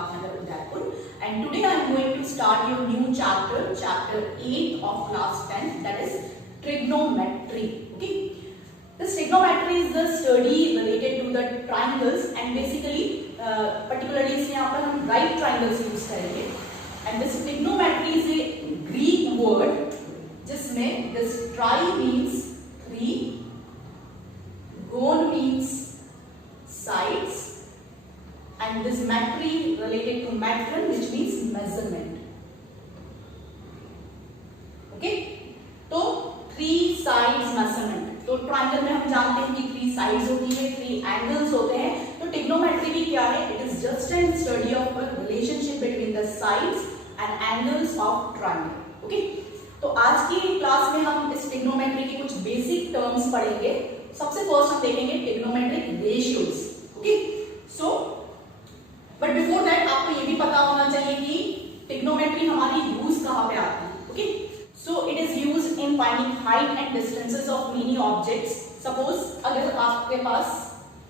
Patnagar, Udaipur. And today I am going to start your new chapter, chapter 8 of class 10, that is trigonometry. Okay. This trigonometry is the study related to the triangles and basically particularly इसमें यहाँ पर हम right triangles use करेंगे. And this trigonometry is a Greek word जिसमें this tri means three, gon means sides, and this metry related to metron which means measurement. Okay, तो three sides measurement. तो triangle में हम जानते हैं कि three sides होती है, थ्री एंगल्स होते हैं. तो ट्रिग्नोमेट्री भी क्या है? It is just an study of the relationship between the sides and angles of triangle. Okay, तो आज की क्लास में हम इस ट्रिग्नोमेट्री के कुछ बेसिक टर्म्स पढ़ेंगे. सबसे फर्स्ट हम देखेंगे trigonometric ratios. Okay, so but before that आपको ये भी पता होना चाहिए कि ट्रिग्नोमेट्री हमारी यूज कहाँ पे आती है. Okay, so it is used in finding height and distances of many objects. Suppose अगर आपके पास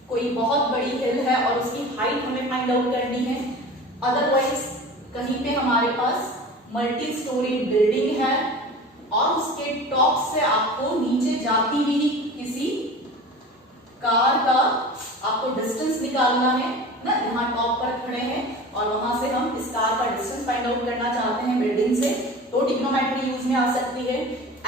कोई बहुत बड़ी हिल है और उसकी हाइट हमें फाइंड आउट करनी है, अदरवाइज कहीं पे हमारे पास मल्टी स्टोरी बिल्डिंग है और उसके टॉप से आपको नीचे जाती हुई किसी कार का आपको डिस्टेंस निकालना है ना. यहाँ टॉप पर खड़े हैं और वहां से हम इस कार का डिस्टेंस फाइंड आउट करना चाहते हैं बिल्डिंग से, तो ट्रिग्नोमेट्री यूज में आ सकती है.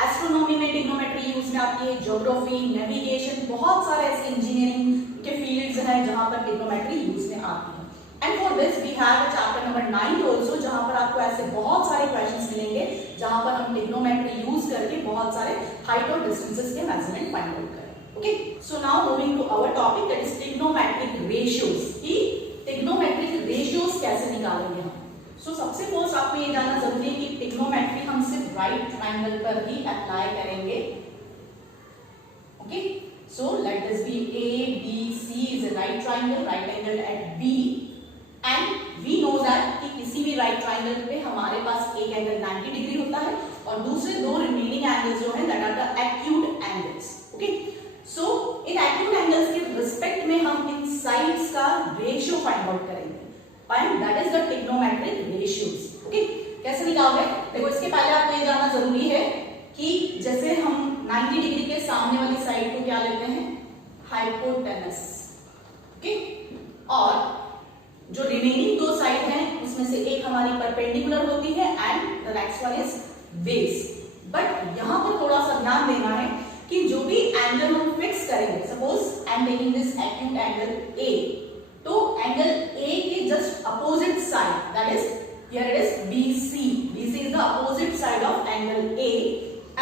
एस्ट्रोनॉमी में ट्रिग्नोमेट्री यूज में आती है, ज्योग्राफी, नेविगेशन, बहुत सारे ऐसे इंजीनियरिंग के फील्ड्स हैं जहां पर ट्रिग्नोमेट्री यूज में आती है. And for this we have chapter number 9 also, जहां पर आपको ऐसे बहुत सारे क्वेश्चंस मिलेंगे जहां पर हम ट्रिग्नोमेट्री यूज करके बहुत सारे हाइट और डिस्टेंसेस के मेजरमेंट फाइंड आउट करें. Okay, so now moving to our topic that is trigonometric ratios. कि ट्रिग्नोमेट्रिक रेशियोज कैसे निकालेंगे हम. सो सबसे फर्स्ट आपको ये जानना जरूरी है कि ट्रिग्नोमेट्री हम सिर्फ राइट ट्रायंगल पर ही अप्लाई करेंगे. Okay, so let this be ABC is a right triangle, right angle at B, and we know that कि किसी भी राइट ट्रायंगल पे हमारे पास एक एंगल 90 डिग्री होता है और दूसरे दो रिमेनिंग एंगल्स जो है that are the acute angles. Okay, so in acute angles के रिस्पेक्ट में हम इन साइड्स का रेशियो फाइंड आउट करेंगे. Fine, that is the trigonometric ratios. Okay, कैसे निकालोगे? देखो, इसके पहले आपको ये जानना जरूरी है कि जैसे हम 90 डिग्री के सामने वाली साइड को क्या लेते हैं? हाइपोटेनस. ओके, और जो रिमेनिंग दो साइड हैं उसमें से एक हमारी परपेंडिकुलर होती है and the next one is base. But यहां पर थोड़ा सा ध्यान देना है कि जो भी एंगल हम फिक्स करेंगे, suppose I am taking this acute angle A, तो एंगल A के just opposite side, that is here it is BC. BC is the opposite side of angle A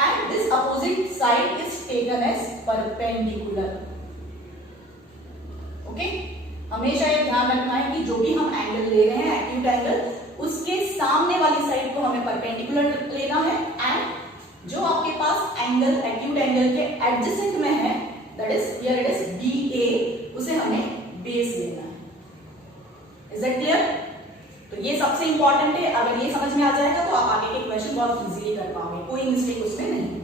and this opposite side is taken as perpendicular. Okay, हमेशा ये ध्यान रखना है कि जो भी हम एंगल ले रहे हैं एक्यूट एंगल, उसके सामने वाली साइड को हमें परपेंडिकुलर लेना है एंड जो आपके पास एंगल एक्यूट एंगल के एडजेसेंट में है, that is here it is BA, उसे हमें बेस लेना है. Is that clear? तो ये सबसे इंपॉर्टेंट है. अगर ये समझ में आ जाएगा तो आप आगे के क्वेश्चन बहुत इजीली कर पाओगे, कोई मिस्टेक उसमें नहीं है.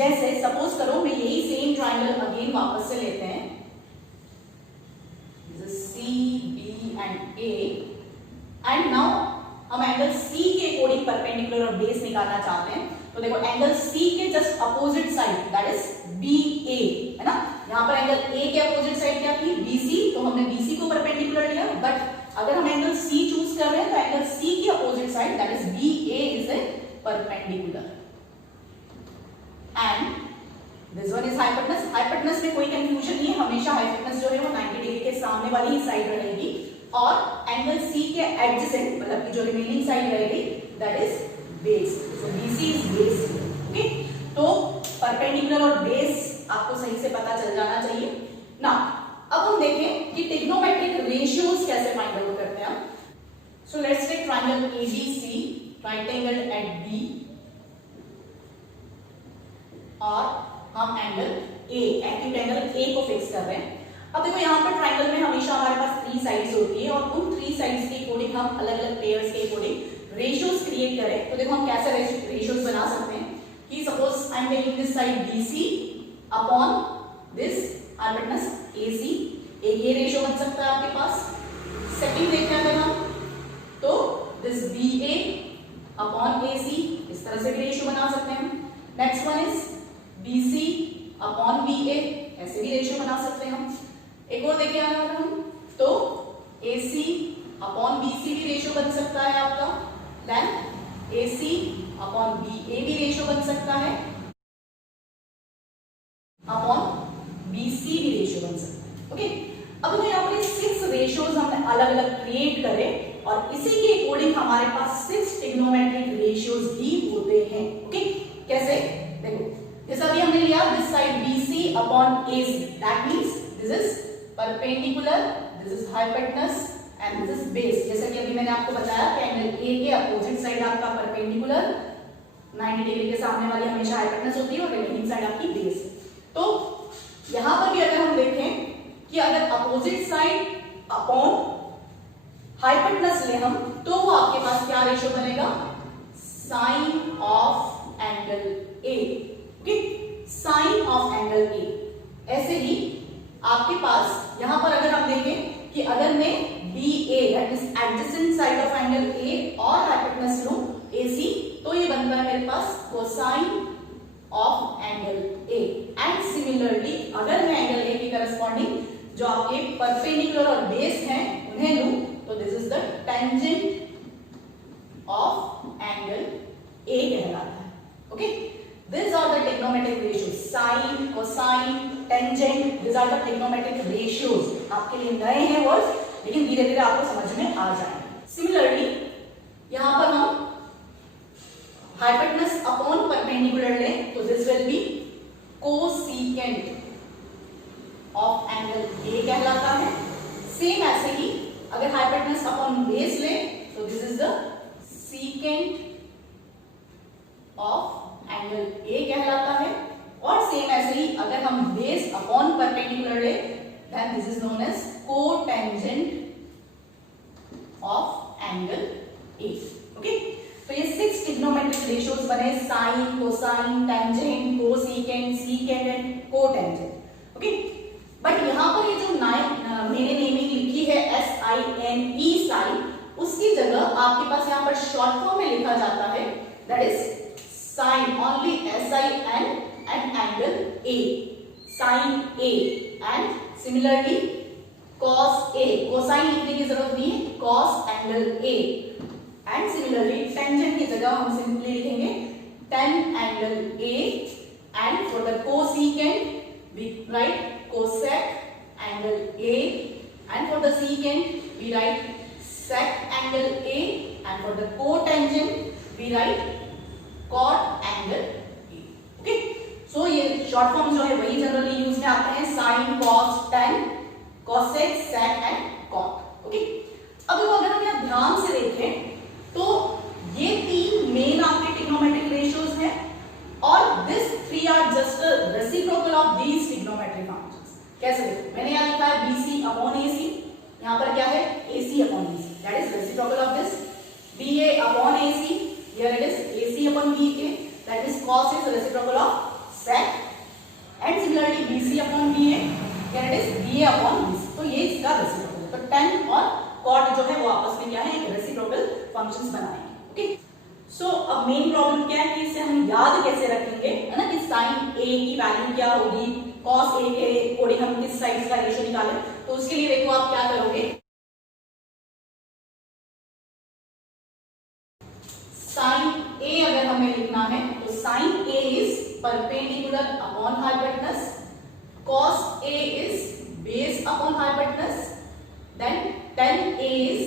जैसे सपोज करो मैं यही सेम ट्रायंगल अगेन वापस से लेते हैं, C, B and A, and now हम एंगल C के अकॉर्डिंग परपेंडिकुलर और बेस निकालना चाहते हैं. तो देखो, एंगल C के just opposite side that is BA है ना. यहाँ पर एंगल A के अपोजिट साइड क्या थी? BC, तो हमने BC को परपेंडिकुलर लिया. बट अगर हम एंगल C चूज कर रहे हैं तो एंगल C के opposite side that is BA is a perpendicular and this one is hypotenuse. Hypotenuse में कोई कंफ्यूजन नहीं है, हमेशा हाइपोटेनस जो है वो 90 डिग्री के सामने वाली ही साइड रहेगी और एंगल C के एडजेसेंट मतलब कि जो रिमेनिंग साइड रहेगी that is base. So BC is base. Okay, तो परपेंडिकुलर और बेस आपको सही से पता चल जाना चाहिए ना. अब हम देखें कि ट्रिग्नोमेट्रिक रेशियोज कैसे फाइंड आउट करते हैं. So let's take triangle ABC, right angle at B, और हम angle A, acute angle A को फिक्स कर रहे हैं. अब देखो, यहाँ पर ट्रायंगल में हमेशा हमारे पास 3 साइड्स होती है और उन 3 साइड्स के अकॉर्डिंग हम अलग अलग पेयर्स के अकॉर्डिंग रेशियोज क्रिएट करें. तो देखो हम कैसे रेशियोज बना सकते हैं कि suppose I am taking this side BC upon this hypotenuse AC. एक ये रेशियो बन सकता है आपके पास. सेकंड देखते हैं अगर हम BA अपॉन AC, इस तरह से भी रेशियो बना सकते हैं। Next one is BC upon BA, ऐसे भी रेशियो बना सकते हैं हम। एक और देखिए अगर हम तो AC अपॉन BC भी रेशियो बन सकता है आपका, देन AC अपॉन BA भी रेशियो बन सकता है, अपॉन BC भी रेशियो बन सकता है। ओके, अब तो यहाँ पर 6 रेशियोज हमने अलग अलग क्रिएट करे और इसी के अकॉर्डिंग हमारे पास 6 ट्रिग्नोमेट्रिक रेशियोज भी होते हैं। ओके, कैसे देखो, जैसा भी हमने लिया this side BC upon AC, that means this is perpendicular, this is hypotenuse and this is base. जैसा कि अभी मैंने आपको बताया कि एंगल A के अपोजिट साइड आपका परपेंडिकुलर 90 डिग्री के सामने वाली हमेशा हाइपोटेनस होती है और रिमेनिंग साइड आपकी बेस है। तो यहां पर भी अगर हम देखें कि अगर अपोजिट साइड अपॉन हाइपोटेनस ले हम तो वो आपके पास क्या रेशियो बनेगा, sine of angle A। Okay, sine of angle A। ऐसे ही आपके पास यहां पर अगर हम देखें कि अगर मैं BA that is adjacent side of angle A और हाइपोटेनस लूं AC, तो ये बनता है मेरे पास cosine of angle A। And similarly अगर मैं एंगल A की करस्पॉन्डिंग जो आपके परपेंडिकुलर और बेस हैं उन्हें लूं तो this is the tangent of angle A कहलाता है। Okay, these are the trigonometric ratios, sin, cosine, tangent, these are the trigonometric ratios। आपके लिए नए हैं वर्ड्स, लेकिन धीरे धीरे आपको समझ में आ जाएंगे। सिमिलरली यहां पर हम हाइपोटेनस अपॉन परपेंडिकुलर लें तो this will B cosecant of angle A कहलाता है। सेम ऐसे ही अगर हाइपोटेनस अपॉन बेस लें तो this is the secant of angle A कहलाता है। और सेम ऐसे ही अगर हम बेस अपॉन परपेंडिकुलर ले then this is known as cotangent of angle A। Okay, तो ये 6 ट्रिग्नोमेट्रिक रेशियोज बने, sine, cosine, tangent, cosecant, secant and cotangent. Okay, but यहां पर ये जो मैंने नेमिंग लिखी है SINE साइन, उसकी जगह आपके पास यहां पर शॉर्ट फॉर्म में लिखा जाता है that is sine, only SIN and angle A, sine A and similarly cos A, cosine लिखने की जरूरत नहीं है, cos angle A and similarly tangent की जगह हम सिंपली लिखेंगे tan angle A and for the cosecant we write cosec angle A and for the secant we write sec angle A and for the cotangent we write cot angle A। Okay, so ये short form जो है वही generally use में आते हैं, sin, cos, tan, cosec, sec and cot। Okay, अब अगर हम यहाँ ध्यान से देखें तो ये 3 मेन आपके ट्रिग्नोमेट्रिक रेशियोज हैं और this 3 are just a reciprocal of these trigonometric functions। कैसे देखो, मैंने यहाँ लिखा है BC अपॉन AC, यहाँ पर क्या है AC upon BC, that is reciprocal of this। BA upon AC, here it is AC upon BA, that is cos is reciprocal of sec, and similarly BC upon BA, here it is BA upon BC। तो ये इसका reciprocal है, तो tan और cot जो है वो आपस में क्या है, एक reciprocal functions बनाएंगे। ओके, सो अब मेन प्रॉब्लम क्या है कि इसे हम याद कैसे रखेंगे, है ना, कि साइन A की वैल्यू क्या होगी, cos A के अकॉर्डिंग हम किस साइड का रेशियो निकालें। तो उसके लिए देखो आप क्या करोगे, साइन A अगर हमें लिखना है तो sine A is perpendicular upon hypotenuse, cos A is base upon hypotenuse, then tan A is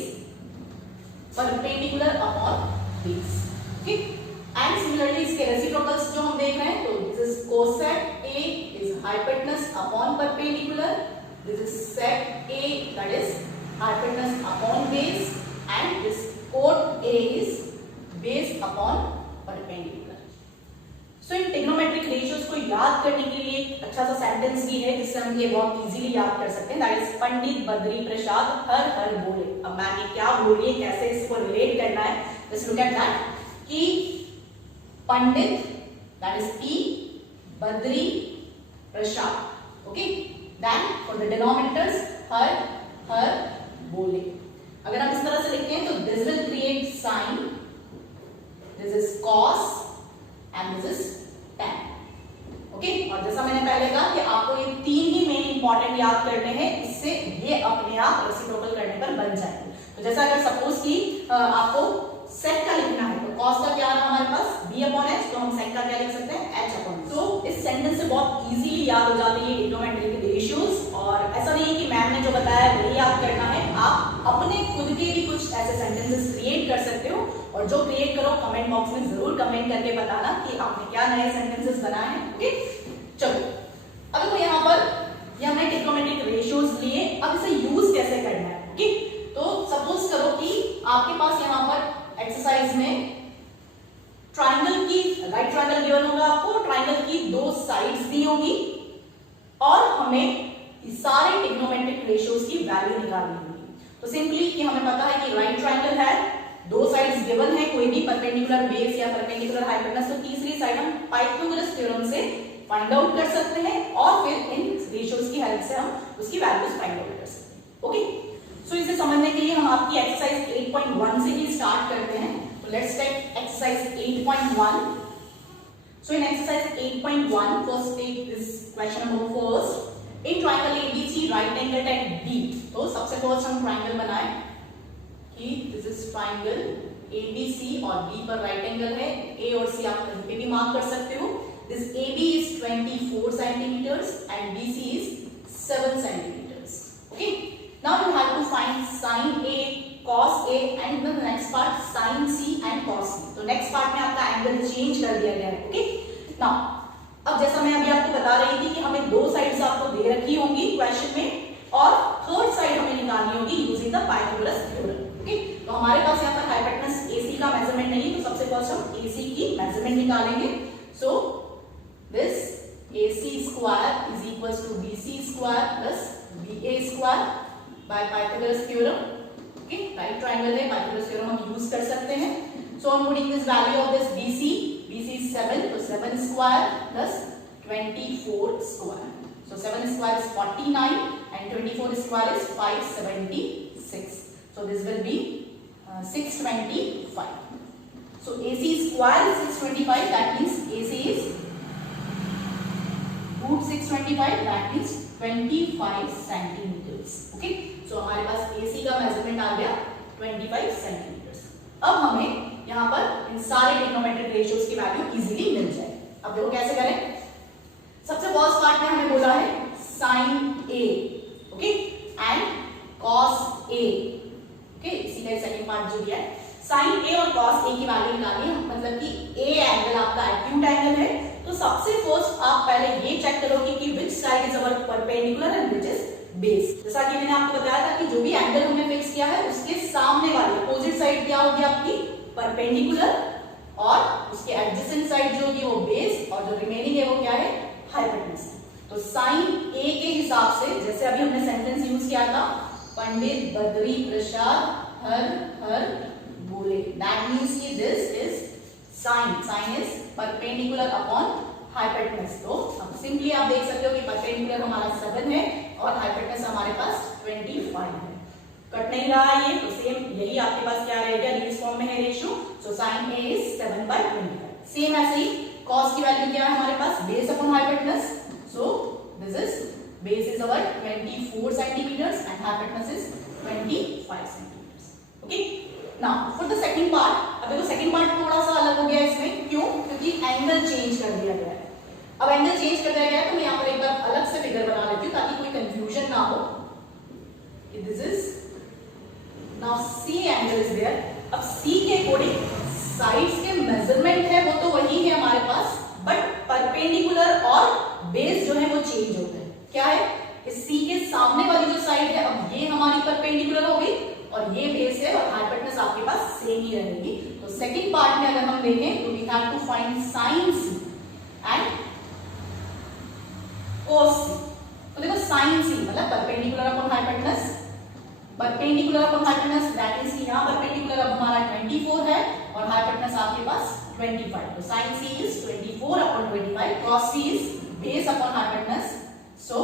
perpendicular upon base. ठीक, एंड सिमिलरली इसके रेसिप्रोकल्स जो हम देख रहे हैं तो this is cosec A is hypotenuse upon perpendicular, this is sec A that is hypotenuse upon base and this cot A is base upon perpendicular. So इन trigonometric ratios को याद करने के लिए एक अच्छा सा सेंटेंस भी है जिससे हम ये बहुत इजीली याद कर सकते हैं, दैट इज पंडित बद्री प्रसाद हर हर बोले। अब मैंने क्या बोल रही है, कैसे इसको रिलेट करना है, जस्ट लुक एट दैट कि Pandit that is P, Badri Prasad. Okay, then for the denominators हर हर बोले। अगर हम इस तरह से लिखते हैं तो this will create sine this is cos and this is tan. Okay, और जैसा मैंने पहले कहा कि आपको ये तीन ही मेन इंपॉर्टेंट याद करने हैं, इससे ये अपने आप रेसिप्रोकल करने पर बन जाएंगे. तो जैसा अगर सपोज कि आपको सेक का लिखना है, तो cos का क्या रहा हमारे पास b/h, तो हम सेक का क्या लिख सकते हैं h/. तो इस सेंटेंस से बहुत इजीली याद हो जाती है ट्रिग्नोमेट्री के रेशियोज. और ऐसा नहीं है कि मैम ने जो बताया वही याद करना है, आप अपने खुद के भी कुछ ऐसे सेंटेंसेस क्रिएट कर सकते हो. और जो क्रिएट करो कमेंट बॉक्स में जरूर कमेंट करके बताना कि आपने क्या नए सेंटेंसेस बनाए हैं. ओके, चलो अब देखो यहाँ पर ये हमने ट्रिग्नोमेट्रिक रेशियोज लिए. अब इसे यूज कैसे करना है. ओके, तो सपोज करो कि आपके पास यहाँ पर एक्सरसाइज में ट्राइंगल की राइट ट्राइंगल गिवन होगा आपको, ट्राइंगल की दो साइड्स दी होगी और हमें सारे ट्रिग्नोमेट्रिक रेशियोज की वैल्यू निकालनी होगी. तो सिंपली कि हमें पता है कि राइट ट्राइंगल है, दो साइड्स गिवन है, कोई भी परपेंडिकुलर बेस या परपेंडिकुलर हाइपोटेनस, तो तीसरी साइड हम पाइथागोरस थ्योरम से फाइंड आउट कर सकते हैं और फिर इन रेशियोज की हेल्प से हम उसकी वैल्यूज फाइंड आउट कर सकते हैं. ओके, सो इसे समझने के लिए हम आपकी एक्सरसाइज 8.1 से ही स्टार्ट करते हैं. तो let's take exercise 8.1. So in exercise 8.1 first take this question number first. In triangle ABC right angle at B. तो सबसे फर्स्ट हम ट्रायंगल बनाए कि दिस इज ट्रायंगल ABC और B पर राइट एंगल है. A और C आप कहीं पे भी मार्क कर सकते हो. This AB is 24 centimeters and BC is 7 centimeters. Okay, now you have to find sin A, cos A and the next part sin C and cos C. तो next part में आपका एंगल चेंज कर दिया गया है. Okay, now अब जैसा मैं अभी आपको बता रही थी कि हमें दो साइड्स आपको दे रखी होंगी क्वेश्चन में और थर्ड साइड हमें निकालनी होगी using the Pythagoras theorem. Okay, तो हमारे पास यहाँ पर हाइपोटेनस AC का मेजरमेंट नहीं, तो सबसे फर्स्ट हम AC की मेजरमेंट निकालेंगे. So this AC square is equals to BC square plus BA square by Pythagoras theorem. Okay, right triangle है, पाइथागोरस थ्योरम हम यूज कर सकते हैं. सो हम putting this value of this BC is 7, so 7 square plus 24 square. So 7 square is 49 and 24 square is 576. So this will be 625. So AC square is 625. That means AC is root 625. That means 25 centimeters. Okay. So हमारे पास AC का measurement आ गया 25 centimeters. अब हमें यहाँ पर इन सारे trigonometric ratios की value easily मिल जाए. अब देखो कैसे करें. सबसे फर्स्ट पार्ट में हमें बोला है sin A, okay, and cos A. Okay, इसी का सेकंड पार्ट जो दिया है sin A और cos A की वैल्यू निकालनी है. मतलब कि A एंगल आपका एक्यूट एंगल है, तो सबसे फर्स्ट आप पहले ये चेक करोगे कि which side is our perpendicular and which is base. जैसा कि मैंने आपको बताया था कि जो भी एंगल हमने फिक्स किया है उसके सामने वाली अपोजिट साइड क्या होगी आपकी परपेंडिकुलर और उसके एडजेसेंट साइड जो होगी वो बेस और जो रिमेनिंग है वो क्या है हाइपोटेनस. तो साइन A के हिसाब से जैसे अभी हमने सेंटेंस यूज किया था पंडित बद्री प्रसाद हर हर बोले, दैट मींस कि this is sine is perpendicular upon hypotenuse. तो अब सिंपली आप देख सकते हो कि परपेंडिकुलर हमारा 7 है और हाइपोटेनस हमारे पास 25 है. कट नहीं रहा है ये, तो सेम यही आपके पास क्या रहेगा रील्स फॉर्म में है ratio. So sin A is 7/25. Same ऐसे ही cos की वैल्यू क्या है हमारे पास base upon hypotenuse. So this is base is our 24 centimeters and hypotenuse is 25 centimeters. Okay, now for the second part. अब देखो सेकंड पार्ट थोड़ा सा अलग हो गया इसमें. क्यों? क्योंकि एंगल चेंज कर दिया गया है. अब एंगल चेंज कर दिया गया है तो मैं यहाँ पर एक बार अलग से फिगर बना लेती हूँ ताकि कोई कंफ्यूजन ना हो. This is Now C angle is there. अब C के अकॉर्डिंग साइड्स के मेजरमेंट है वो तो वही है हमारे पास, बट परपेंडिकुलर और बेस जो है वो चेंज होते हैं. क्या है? इस C के सामने वाली जो साइड है अब ये हमारी परपेंडिकुलर हो गई और ये बेस है और हाइपोटेनस आपके पास सेम ही रहेगी. तो सेकंड पार्ट में अगर हम देखें तो we have to find sin C and cos C. तो देखो sin C मतलब perpendicular upon hypotenuse, perpendicular upon hypotenuse that is कि यहां परपेंडिकुलर अब हमारा 24 है और हाइपोटेनस आपके पास 25. तो sin C is 24 upon 25. cos C is base upon hypotenuse. So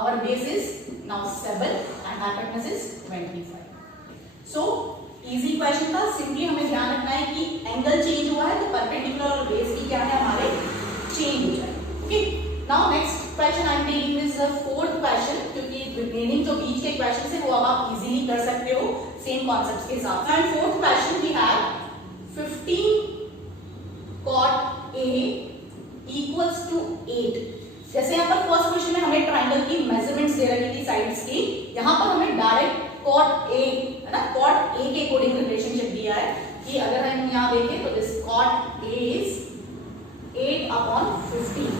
our base is now 7 and hypotenuse is 25. So easy question था, simply हमें ध्यान रखना है कि एंगल चेंज हुआ है तो परपेंडिकुलर और बेस की क्या है हमारे चेंज हो जाए। Okay, now next question I am taking this fourth question, क्योंकि रिमेनिंग जो बीच के क्वेश्चन है वो अब आप इजीली कर सकते हो सेम कॉन्सेप्ट्स के साथ। And fourth question we have 15 cot A equals to 8। जैसे यहाँ पर फर्स्ट क्वेश्चन में हमें ट्राइंगल की मेजरमेंट्स दे रखी थी साइड्स की, यहाँ पर हमें डायरेक्ट cot A है ना, cot A के अकॉर्डिंग रिलेशनशिप दिया है कि अगर हम यहाँ देखें तो this cot A is 8/15।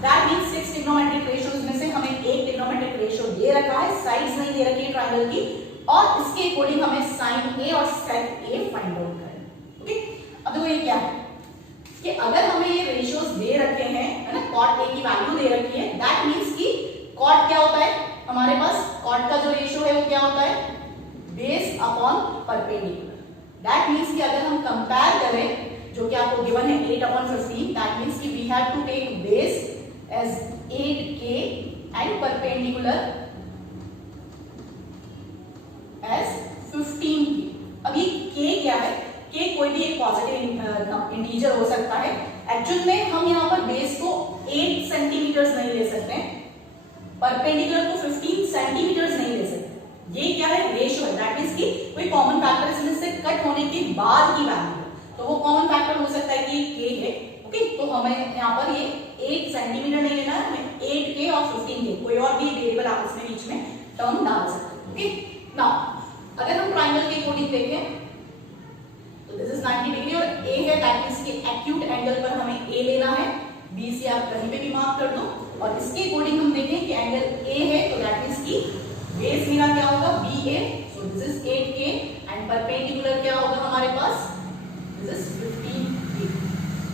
That means 6 trigonometric ratios में से हमें एक ट्रिग्नोमेट्रिक रेशियो दे रखा है, साइड्स नहीं दे रखी है ट्राइंगल की, और इसके अकॉर्डिंग हमें sin A और sec A फाइंड आउट करना है। ओके, अब देखो ये क्या है कि अगर हमें ये रेशियोज दे रखे हैं है ना, cot A की वैल्यू दे रखी है, दैट मींस कि cot क्या होता है हमारे पास, cot का जो रेशियो है वो क्या होता है base upon perpendicular. That means कि अगर हम कंपेयर करें जो कि आपको गिवन है 8/15, दैट मींस कि we have to take base as 8k and perpendicular as 15k। अब ये k क्या है, k कोई भी एक पॉजिटिव इंटीजर हो सकता है। एक्चुअल में हम यहाँ पर बेस को 8 सेंटीमीटर्स नहीं ले सकते, परपेंडिकुलर को 15 सेंटीमीटर्स नहीं ले सकते। ये क्या है रेशियो है, दैट मींस कि कोई कॉमन फैक्टर इसमें से कट होने के बाद की वैल्यू है, तो वो कॉमन फैक्टर हो सकता है कि k है। ओके, तो हमें यहाँ पर ये 8 सेंटीमीटर नहीं लेना है, हमें 8k और 15k कोई और भी वेरिएबल आप इसमें बीच में टर्म डाल सकते हैं। ओके, नाउ अगर हम ट्राइंगल के अकॉर्डिंग देखें तो दिस इज 90 डिग्री और a है, दैट मींस कि एक्यूट एंगल पर हमें a लेना है, b से आप कहीं पे भी मार्क कर दो, और इसके अकॉर्डिंग हम देखें कि एंगल a है तो दैट मींस कि बेस मेरा क्या होगा ba, so this is 8k and perpendicular क्या होगा हमारे पास, दिस इज 15k।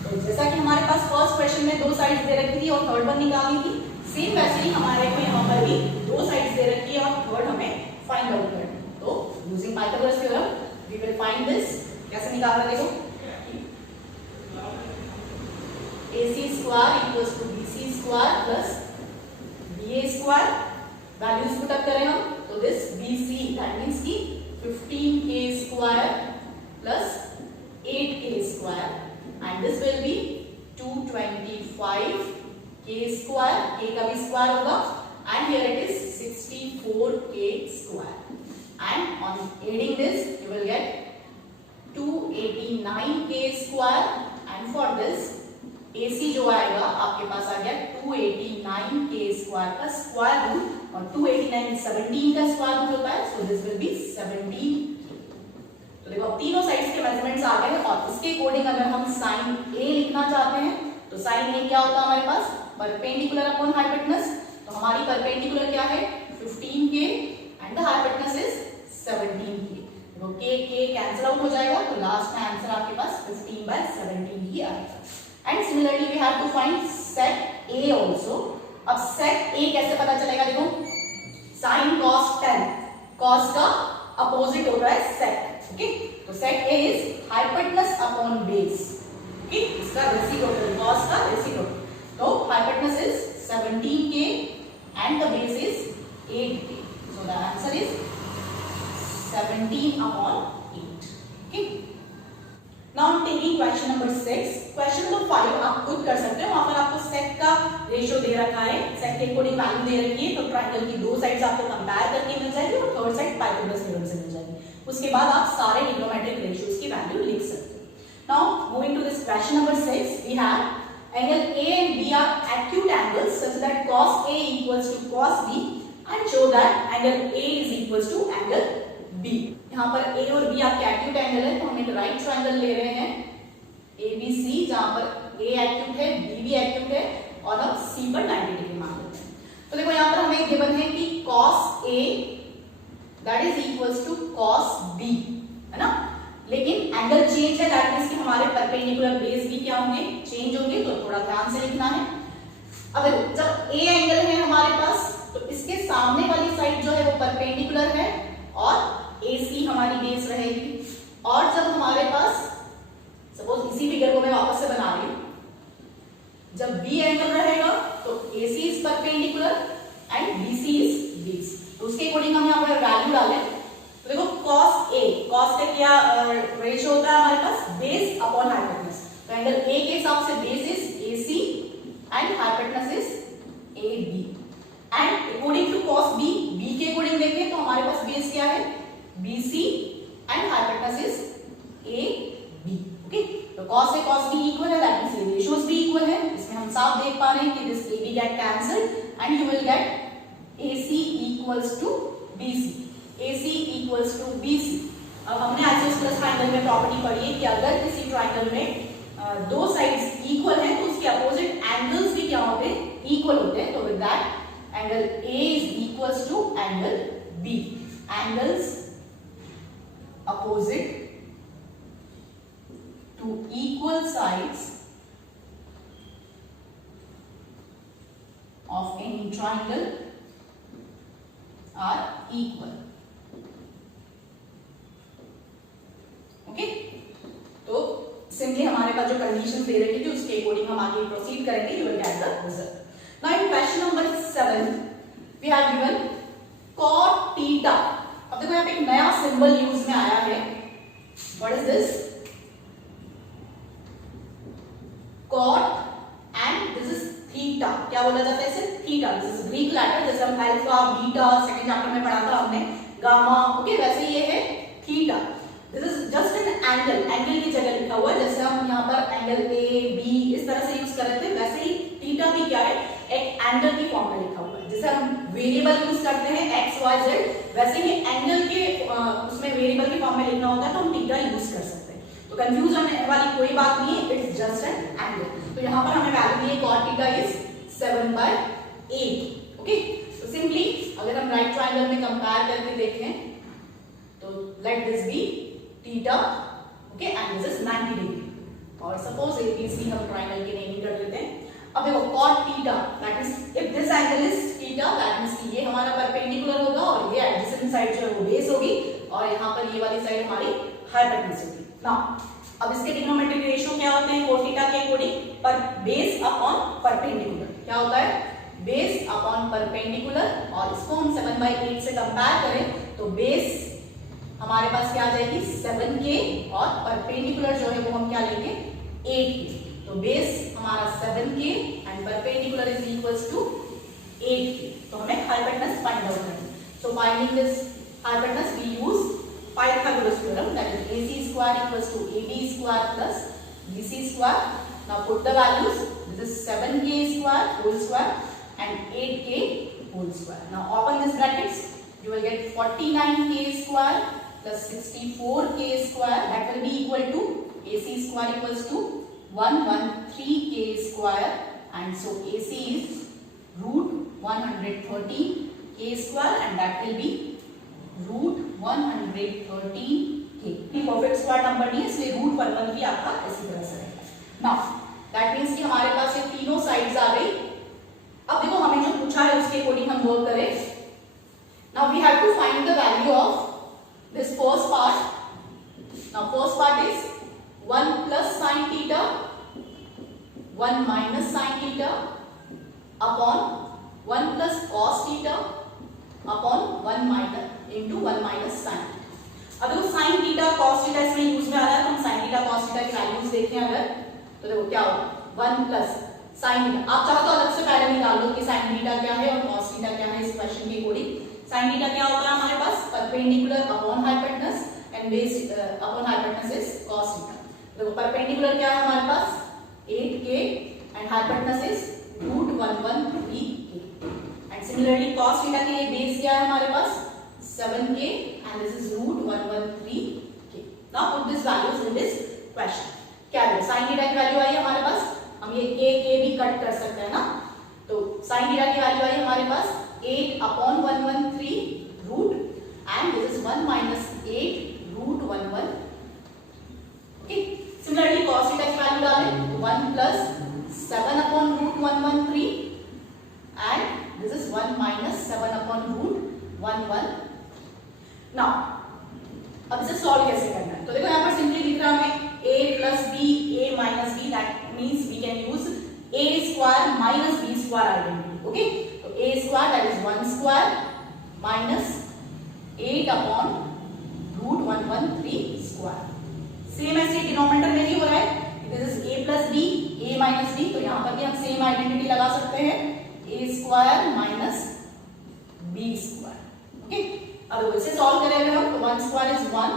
तो जैसा कि हमारे पास फर्स्ट क्वेश्चन में दो साइड्स दे रखी थी और थर्ड वन निकालनी थी, सेम वैसे ही हमारे को यहाँ पर भी दो साइड्स दे रखी है और थर्ड हमें फाइंड आउट करना है। तो using Pythagoras theorem we will find this. कैसे निकालना देखो, AC square equals to BC square plus BA square, values put up करें हम तो दिस BC दैट मींस कि 15k square plus 8k square and this will be 225k square, k का भी square होगा and here it is 64k square and on adding this you will get 289k square and for this AC जो आएगा आपके पास आ गया 289k square का square root, और 289 17 का स्क्वायर रूट होता है, सो दिस विल बी 17। तो देखो अब तीनों साइड्स के मेजरमेंट्स आ गए हैं, और इसके अकॉर्डिंग अगर हम sin A लिखना चाहते हैं तो sin A क्या होता है हमारे पास परपेंडिकुलर अपॉन हाइपोटेनस, तो हमारी परपेंडिकुलर क्या है 15k and the hypotenuse is 17k। तो k कैंसिल आउट हो जाएगा, तो लास्ट में आंसर आपके पास 15/17 ही आएगा। And similarly we have to find sec A also. अब sec A कैसे पता चलेगा, देखो sin cos tan, cos का अपोजिट होता है sec। ओके, तो sec A is hypotenuse upon base. Okay, इसका रेसिप्रोकल, cos का रेसिप्रोकल, तो hypotenuse is 17k and the base is 8k, so the answer is 17/8। Okay, now I am taking question number 6। Question number 5 आप खुद कर सकते हो, वहां पर आपको सेक का रेशियो दे रखा है, सेक के अकॉर्डिंग वैल्यू दे रखी है, तो ट्रायंगल की दो साइड्स आपको कंपेयर करके मिल जाएगी और थर्ड साइड पाइथागोरस थ्योरम से मिल जाएगी। उसके बाद आप सारे ट्रिग्नोमेट्रिक रेशियोज की वैल्यू लिख सकते हो। Now moving to this question number 6, we have angle A and B are acute angles such that cos A equals to cos B and show that angle A is equals to angle B। यहाँ पर A और B आपके acute angle है, तो हम एक right triangle ले रहे हैं ABC, जहां पर A एक्यूट है, B भी एक्यूट है, और अब C पर 90 डिग्री मान लेते हैं। तो देखो यहाँ पर हमें गिवन है कि cos A that is equals to cos B, है ना, लेकिन एंगल चेंज है, दैट मींस कि हमारे परपेंडिकुलर बेस भी क्या होंगे, चेंज होंगे, तो थोड़ा ध्यान से लिखना है। अब जब A एंगल है हमारे पास, तो इसके सामने वाली साइड जो है वो परपेंडिकुलर है और AC हमारी बेस रहेगी, और जब हमारे पास सपोज इसी फिगर को मैं वापस से बना रही हूं, जब B एंगल रहेगा तो AC is perpendicular and BC is base, तो उसके अकॉर्डिंग हम यहाँ पर वैल्यू डालें, तो देखो cos का क्या रेशियो होता है हमारे पास, बेस अपॉन हाइपोटेनस। तो एंगल ए के हिसाब से base is AC and hypotenuse is AB। And according to cos B के अकॉर्डिंग देखें तो हमारे पास बेस क्या है, BC and hypotenuse is AB। Okay, तो cos से cos B इक्वल है, दैट मींस ये रेशियोज भी इक्वल है। इसमें हम साफ देख पा रहे हैं कि this AB get cancelled and you will gate AC equals to BC। AC equals to BC। अब हमने आइसोससेलेस ट्रायंगल में प्रॉपर्टी पढ़ी है कि अगर किसी ट्रायंगल में दो साइड्स इक्वल हैं तो उसके अपोजिट एंगल्स भी क्या होते हैं, इक्वल होते हैं। तो with that angle A is equals to angle B। Angles opposite to equal sides of any triangle are equal। Okay, तो सिंपली हमारे पास जो कंडीशंस दे रखी थी उसके अकॉर्डिंग हम आगे प्रोसीड करेंगे। You will get the result. Now in question number 7 we have given cot theta. अब देखो यहाँ पे एक नया सिंबल यूज में आया है। What is this, cot and this is theta. क्या बोला जाता है इसे, theta. This is Greek letter, जैसे हम अल्फा बीटा सेकंड चैप्टर में पढ़ा था हमने, गामा। ओके, वैसे ये है theta. This is just an angle, angle की जगह लिखा हुआ है। जैसे हम यहाँ पर एंगल ए बी इस तरह से यूज कर रहे थे, वैसे ही थीटा भी क्या है, एक एंगल की फॉर्म में लिखा हुआ है। जैसे हम वेरिएबल यूज करते हैं एक्स वाई जेड, वैसे ही एंगल के उसमें वेरिएबल की फॉर्म में लिखना होता है तो हम थीटा यूज कर सकते हैं। तो कंफ्यूज होने वाली कोई बात नहीं है, इट्स जस्ट एन एंगल। तो यहाँ पर हमें वैल्यू दी है cot थीटा इज 7/8। ओके, तो सिंपली अगर हम राइट ट्रायंगल में कंपेयर करके देखें तो let this be theta, okay, and this is 90 degree. और सपोज ABC हम ट्रायंगल की नेमिंग कर लेते हैं। अब देखो cot theta, that means if this angle is theta, that means कि ये हमारा परपेंडिकुलर होगा और ये एडजेसेंट साइड जो है वो बेस होगी और यहाँ पर ये वाली साइड हमारी हाइपोटेनस होगी। नाउ अब इसके ट्रिग्नोमेट्रिक रेशियो क्या होते हैं cot थीटा के अकॉर्डिंग, पर बेस अपॉन परपेंडिकुलर। क्या होता है, बेस अपॉन परपेंडिकुलर। और इसको हम 7/8 से कंपेयर करें तो बेस हमारे पास क्या आ जाएगी 7K और परपेंडिकुलर जो है वो हम क्या लेंगे 8K। तो बेस हमारा 7K and perpendicular is equals to 8K। तो हमें हाइपोटेनस फाइंड आउट करनी है। So finding this hypotenuse we use Pythagoras theorem, that is AC square equals to AB square plus BC square. Now put the values. This is 7K square whole square and 8K whole square. Now open this brackets. You will get 49K square plus 64K square. That will be equal to AC square equals to 113K square, and so AC is root 113K square and that will be root 113K। Perfect square number नहीं है इसलिए root 113 आपका इसी तरह से रहेगा। Now that means कि हमारे पास ये तीनों साइड्स आ गई। अब देखो हमें जो पूछा है उसके अकॉर्डिंग हम वर्क करें। Now we have to find the value of this first part. Now first part is 1 plus sine theta 1 minus sine theta upon 1 plus cos theta upon 1 minus into 1 minus sine. अब देखो sine theta cos theta इसमें use में आ रहा है, तो हम sine theta cos theta की वैल्यूज देखें अगर, तो देखो क्या होगा 1 प्लस साइन थीटा। आप चाहो तो अलग से पहले निकाल लो कि साइन थीटा क्या है और कॉस थीटा क्या है इस क्वेश्चन के अकॉर्डिंग। साइन थीटा क्या होता है हमारे पास, perpendicular upon hypotenuse and base upon hypotenuse is cos theta. देखो परपेंडिकुलर क्या है हमारे पास 8K and hypotenuse is root 113K। And similarly cos theta के लिए बेस क्या है हमारे पास 7K and this is root 113K. Now put these values in this question. क्या है sin थीटा की वैल्यू आई हमारे पास, हम ये K भी कट कर सकते हैं ना, तो sin थीटा की वैल्यू आई हमारे पास 8 upon 113 root and this is 1 minus 8 root 11. Okay. Similarly cos theta की वैल्यू डालें तो 1 plus 7 upon root 113 and this is 1 minus 7 upon root 11. Now, अब इसे सॉल्व कैसे करना है, तो देखो यहाँ पर सिंपली दिख रहा है हमें a plus b, a minus b, that means we can use a square minus b square identity. Okay, तो a square that is 1 square minus 8 upon 113 square. Same ऐसे डिनोमिनेटर में भी हो रहा है, this is a plus b, a minus b, तो यहां पर भी हम सेम आइडेंटिटी लगा सकते हैं, a square minus b square. Okay, अब इसे सॉल्व करेंगे हम, तो 1 square is 1,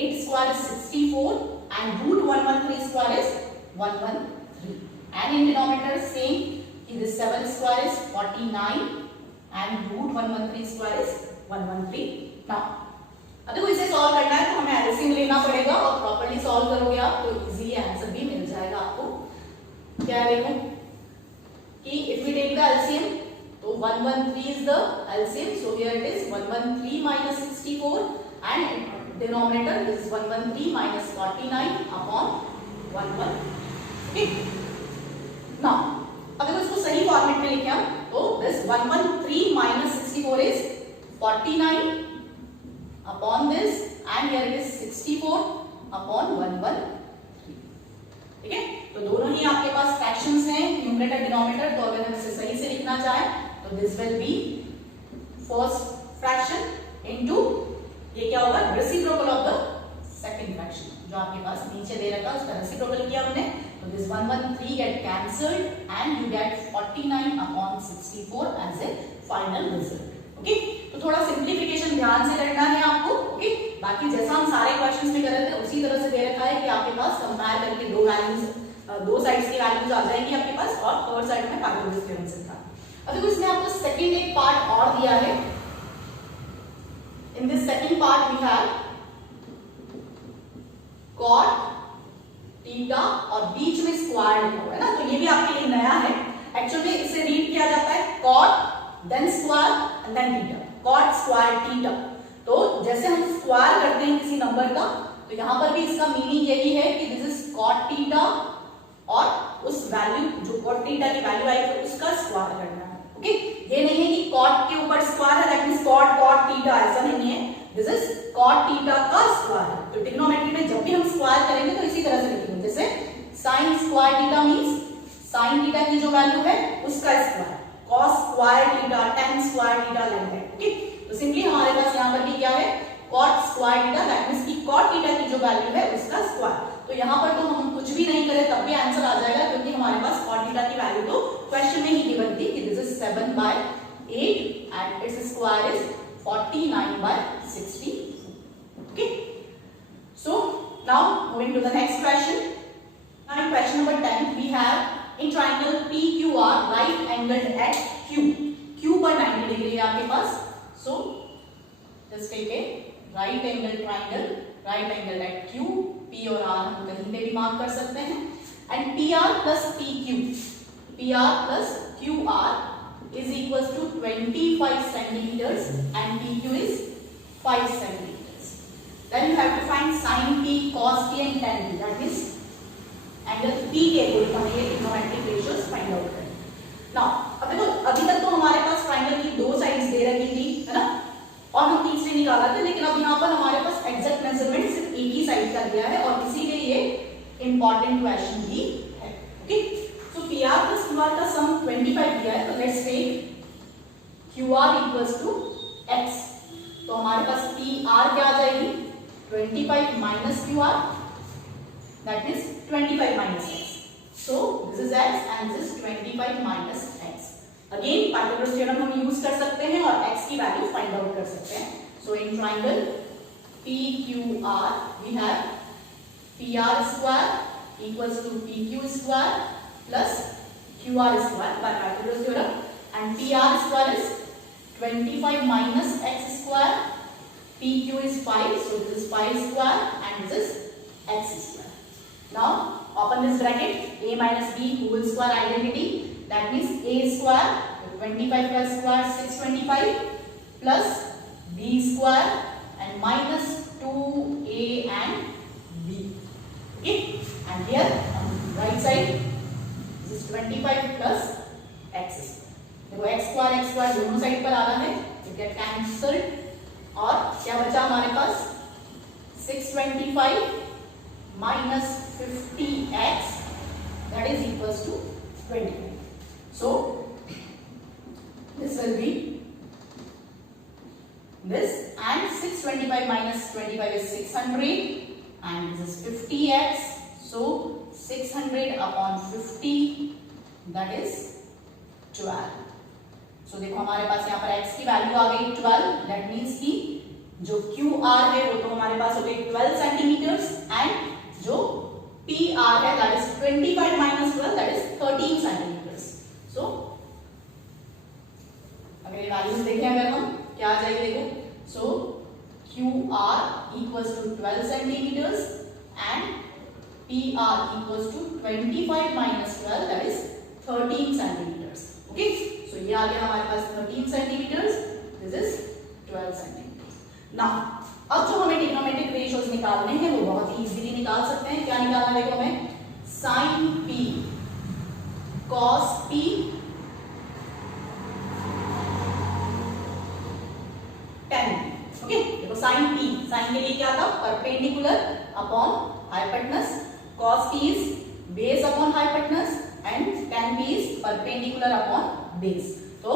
8 square is 64 and root 113 square is 113, and in denominator same, this 7 square is 49 and root 113 square is 113। now अब देखो इसे सॉल्व करना है तो हमें एलसीएम लेना पड़ेगा, और प्रॉपर्ली सॉल्व करोगे आप तो इजीली आंसर भी मिल जाएगा आपको। क्या देखो कि if we take the LCM तो 113 is the LCM, so here it is 113 minus 64 and denominator is 113 minus 49 upon 113। okay, now अगर इसको सही फॉर्मेट में लिखे हम तो this 113 minus 64 is 49 upon this and here it is 64 upon 113। ठीक है, तो दोनों ही आपके पास फ्रैक्शंस हैं, न्यूमरेटर डिनोमिनेटर, तो अगर हम इसे सही से लिखना चाहें तो this will B first fraction into ये क्या होगा, reciprocal of the second fraction, जो आपके पास नीचे दे रखा है उसका रेसिप्रोकल किया हमने, तो this 113 get cancelled and you get 49 upon 64 as a final result। Okay, तो थोड़ा सिंप्लीफिकेशन ध्यान से करना है आपको। ओके, बाकी जैसा हम सारे क्वेश्चंस में कर रहे थे उसी तरह से दे रखा है कि आपके पास कंपेयर करके दो वैल्यूज, दो साइड्स की वैल्यूज आ जाएंगी आपके पास, और थर्ड साइड में पाइथागोरस थ्योरम से था। अब देखो इसमें आपको सेकंड एक पार्ट और दिया है, in this second part we have cot theta और बीच में स्क्वायर लिखा हुआ है ना, तो ये भी आपके लिए नया है। एक्चुअली इसे रीड किया जाता है cot then square and then theta, cot square theta. तो जैसे हम स्क्वायर करते हैं किसी नंबर का, तो यहां पर भी इसका मीनिंग यही है कि दिस इज cot थीटा और उस वैल्यू जो cot थीटा की वैल्यू आएगी उसका स्क्वायर करना है। ओके, ये नहीं है कि cot के ऊपर स्क्वायर है दैट मींस cot थीटा, ऐसा नहीं है, दिस इज cot थीटा का स्क्वायर। तो ट्रिग्नोमेट्री में जब भी हम स्क्वायर करेंगे तो इसी तरह से लिखेंगे, जैसे sin square theta means sin theta की जो वैल्यू है उसका square, cos square theta, tan square theta like that. Okay, तो सिंपली हमारे पास यहां पर भी क्या है, cot square theta, that means कि cot थीटा की जो वैल्यू है उसका स्क्वायर। तो यहां पर तो हम कुछ भी नहीं करें तब भी आंसर आ जाएगा, क्योंकि हमारे पास cot थीटा की वैल्यू तो क्वेश्चन में ही गिवन थी कि this is 7/8 and its square is 49/60। Okay, so now moving to the next question. Now in question number 10 we have in triangle PQR right angled at Q, Q पर 90 degree है आपके पास, so just take a right angled triangle, right angled at Q, P और R हम कहीं पे भी mark कर सकते हैं, and PR plus PQ, PR plus QR is equals to 25 centimeters and PQ is 5 centimeters. Then you have to find sin P, cos P and tan P, that is angle P के according हमें ये trigonometric ratios find out करना है। Now अब देखो अभी तक तो हमारे पास ट्रायंगल की दो साइड्स दे रखी थी, है ना, और हम तीसरी निकाला था, लेकिन अब यहाँ पर हमारे पास एग्जैक्ट मेजरमेंट सिर्फ एक ही साइड का दिया है और इसी के लिए इंपॉर्टेंट क्वेश्चन भी है। ओके, तो PR plus QR का सम 25 दिया है, तो let's take QR equals to x, तो हमारे पास PR क्या आ जाएगी, 25 minus QR, that is 25 minus x. So this is x and this is 25 minus x. Again Pythagoras theorem हम यूज कर सकते हैं और x की वैल्यू फाइंड आउट कर सकते हैं। So in triangle PQR we have PR square equals to PQ square plus QR square by Pythagoras theorem, and PR square is 25 minus x square, PQ is 5, so this is 5 square and this is x square. Now open this bracket, a minus b whole square identity, that means a square 25 plus square 625 plus b square and minus 2a and b. Okay, and here on right side this is 25 plus x square. देखो x square दोनों side पर आ रहा है, you get cancelled, और क्या बचा हमारे पास 625 minus 50x, that is equals to 25. So this will be this, and 625 minus 25 is 600, and this is 50x, so 600 upon 50, that is 12. So देखो हमारे पास यहाँ पर x की वैल्यू आ गई 12, दैट मीन्स कि जो QR है वो तो हमारे पास हो गई 12 सेंटीमीटर्स, एंड जो PR है that is 25 minus 12, that is 13 centimeters. So अगर ये वैल्यूज देखें अगर हम क्या आ जाएगी देखो, so QR equals to 12 centimeters and PR equals to 25 minus 12, that is 13 centimeters. Okay, so ये आ गया हमारे पास 13 centimeters, this is 12 centimeters. Now अब जो हमें ट्रिग्नोमेट्रिक रेशियोज निकालने हैं वो बहुत ही इजीली निकाल सकते हैं. क्या निकालना देखो हमें, sin p cos p tan p. Okay, देखो sin p, sin के लिए क्या था, perpendicular upon hypotenuse, cos p is base upon hypotenuse, and tan p is perpendicular upon base. तो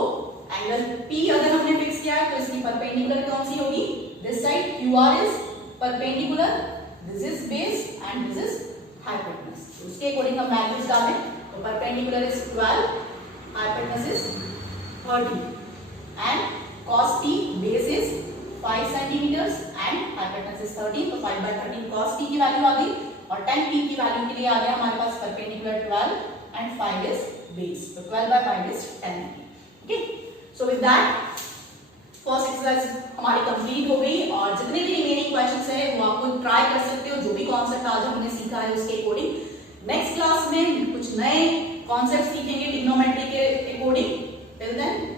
एंगल P अगर हमने फिक्स किया है तो इसकी परपेंडिकुलर कौन सी होगी, this side QR is perpendicular, this is base and this is hypotenuse. तो उसके अकॉर्डिंग हम वैल्यूज डालें तो perpendicular is 12, hypotenuse is 30, and cos t base is 5 centimetres and hypotenuse is 13, तो 5/13 cos t की वैल्यू आ गई, और tan p की वैल्यू के लिए आ गया हमारे पास परपेंडिकुलर 12 एंड 5 इज बेस, तो 12/5 is 10. Okay, so with that first exercise हमारी कंप्लीट हो गई, और जितने भी रिमेनिंग क्वेश्चंस है वो आपको ट्राई कर सकते हो, जो भी कॉन्सेप्ट आज हमने सीखा है उसके अकॉर्डिंग. नेक्स्ट क्लास में कुछ नए कॉन्सेप्ट सीखेंगे ट्रिग्नोमेट्री के अकॉर्डिंग. Till then